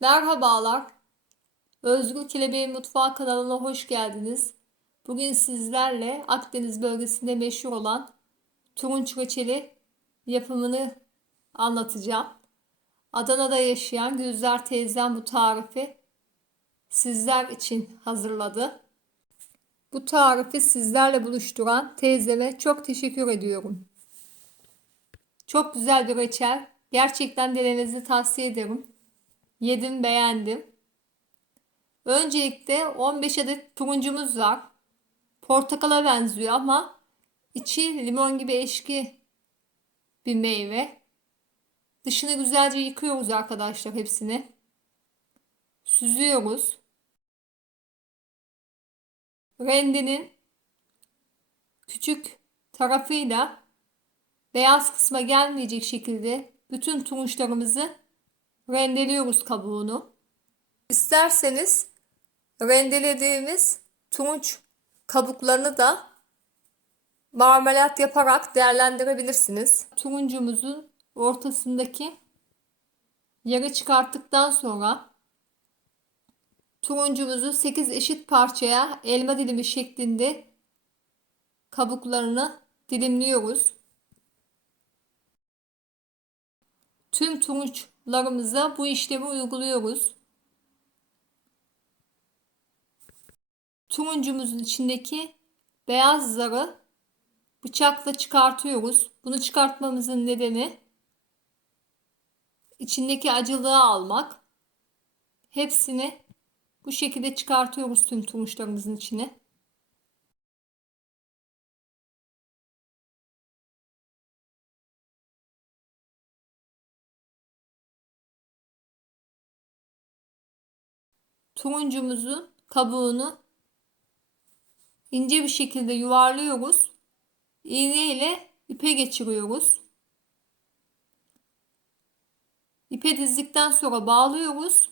Merhabalar. Özgür Kelebeğin Mutfağı kanalına hoş geldiniz. Bugün sizlerle Akdeniz bölgesinde meşhur olan turunç reçeli yapımını anlatacağım. Adana'da yaşayan Gülzar teyzem bu tarifi sizler için hazırladı. Bu tarifi sizlerle buluşturan teyzeme çok teşekkür ediyorum. Çok güzel bir reçel. Gerçekten denemenizi tavsiye ederim. Yedim beğendim. Öncelikle 15 adet turuncumuz var. Portakala benziyor ama içi limon gibi eşki bir meyve. Dışını güzelce yıkıyoruz arkadaşlar hepsini. Süzüyoruz. Rendenin küçük tarafıyla beyaz kısma gelmeyecek şekilde bütün turunçlarımızı rendeliyoruz kabuğunu. İsterseniz rendelediğimiz turunç kabuklarını da marmelat yaparak değerlendirebilirsiniz. Turuncumuzun ortasındaki yarı çıkarttıktan sonra turuncumuzu 8 eşit parçaya elma dilimi şeklinde kabuklarını dilimliyoruz. Tüm turunçlarımıza bu işlemi uyguluyoruz. Turuncumuzun içindeki beyaz zarı bıçakla çıkartıyoruz. Bunu çıkartmamızın nedeni içindeki acılığı almak. Hepsini bu şekilde çıkartıyoruz tüm turunçlarımızın içine. Turuncumuzun kabuğunu ince bir şekilde yuvarlıyoruz. İğne ile ipe geçiriyoruz. İpe dizdikten sonra bağlıyoruz.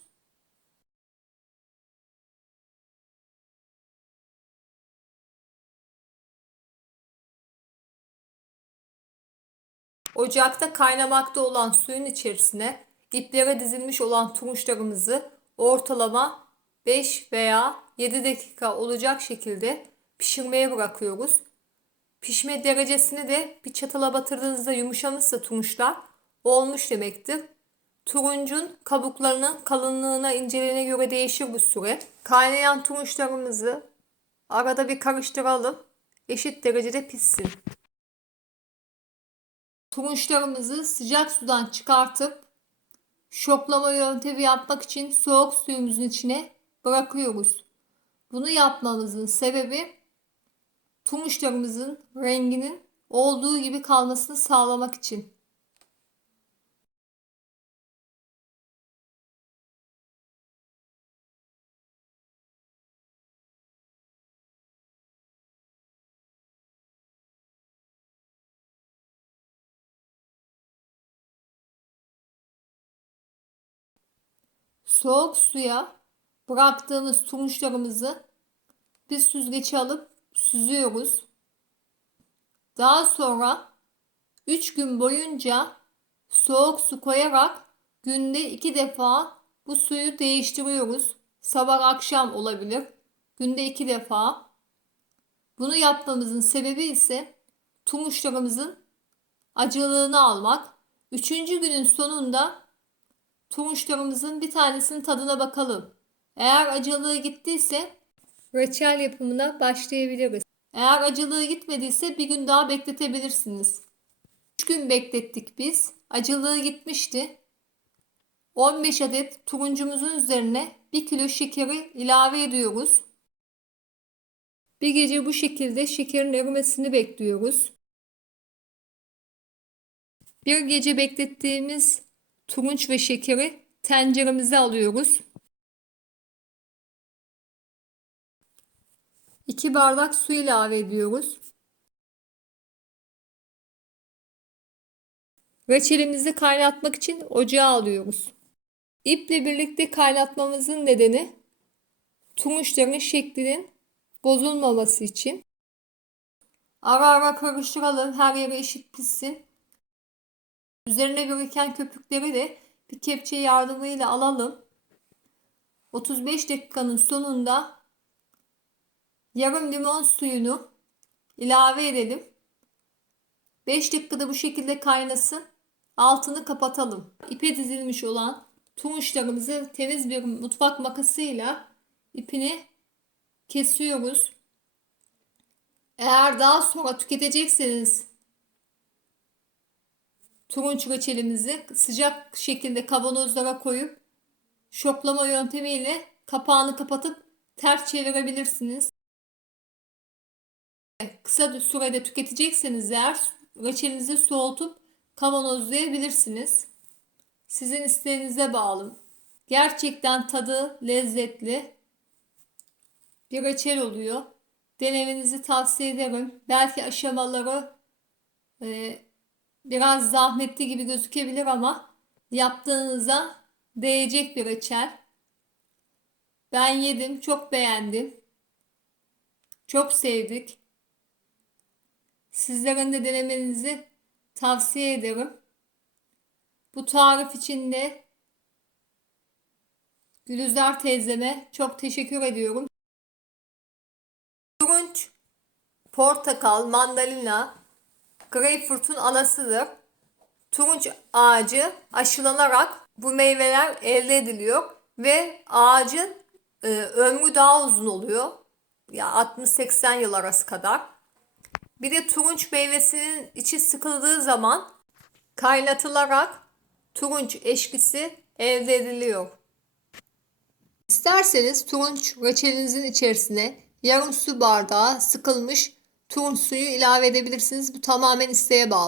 Ocakta kaynamakta olan suyun içerisine iplere dizilmiş olan turunçlarımızı ortalama 5 veya 7 dakika olacak şekilde pişirmeye bırakıyoruz. Pişme derecesini de bir çatala batırdığınızda yumuşamışsa turunçlar olmuş demektir. Turuncun kabuklarının kalınlığına, inceliğine göre değişir bu süre. Kaynayan turunçlarımızı arada bir karıştıralım. Eşit derecede pişsin. Turunçlarımızı sıcak sudan çıkartıp şoklama yöntemi yapmak için soğuk suyumuzun içine bırakıyoruz. Bunu yapmamızın sebebi turunçlarımızın renginin olduğu gibi kalmasını sağlamak için. Soğuk suya bıraktığımız turunçlarımızı bir süzgece alıp süzüyoruz. Daha sonra 3 gün boyunca soğuk su koyarak günde 2 defa bu suyu değiştiriyoruz. Sabah akşam olabilir. Günde 2 defa. Bunu yapmamızın sebebi ise turunçlarımızın acılığını almak. Üçüncü günün sonunda turunçlarımızın bir tanesinin tadına bakalım. Eğer acılığı gittiyse reçel yapımına başlayabiliriz. Eğer acılığı gitmediyse bir gün daha bekletebilirsiniz. 3 gün beklettik biz. Acılığı gitmişti. 15 adet turuncumuzun üzerine 1 kilo şekeri ilave ediyoruz. Bir gece bu şekilde şekerin erimesini bekliyoruz. Bir gece beklettiğimiz turunç ve şekeri tenceremize alıyoruz. 2 bardak su ilave ediyoruz. Reçelimizi kaynatmak için ocağa alıyoruz. İple birlikte kaynatmamızın nedeni turunçların şeklinin bozulmaması için. Ara ara karıştıralım. Her yere eşit pişsin. Üzerine biriken köpükleri de bir kepçe yardımıyla alalım. 35 dakikanın sonunda yarım limon suyunu ilave edelim. 5 dakikada bu şekilde kaynasın. Altını kapatalım. İpe dizilmiş olan turunçlarımızı temiz bir mutfak makasıyla ipini kesiyoruz. Eğer daha sonra tüketecekseniz turunç reçelimizi sıcak şekilde kavanozlara koyup şoklama yöntemiyle kapağını kapatıp ters çevirebilirsiniz. Kısa sürede tüketecekseniz eğer reçelinizi soğutup kavanozlayabilirsiniz. Sizin isteğinize bağlı. Gerçekten tadı lezzetli bir reçel oluyor. Denemenizi tavsiye ederim. Belki aşamaları e, biraz zahmetli gibi gözükebilir ama yaptığınıza değecek bir reçel. Ben yedim, çok beğendim. Çok sevdik. Sizlerin de denemenizi tavsiye ederim. Bu tarif için de Gülüzar teyzeme çok teşekkür ediyorum. Turunç, portakal, mandalina, greyfurtun anasıdır. Turunç ağacı aşılanarak bu meyveler elde ediliyor ve ağacın e, ömrü daha uzun oluyor. Ya 60-80 yıl arası kadar. Bir de turunç meyvesinin içi sıkıldığı zaman kaynatılarak turunç eşkisi elde ediliyor. İsterseniz turunç reçelinizin içerisine yarım su bardağı sıkılmış turunç suyu ilave edebilirsiniz. Bu tamamen isteğe bağlı.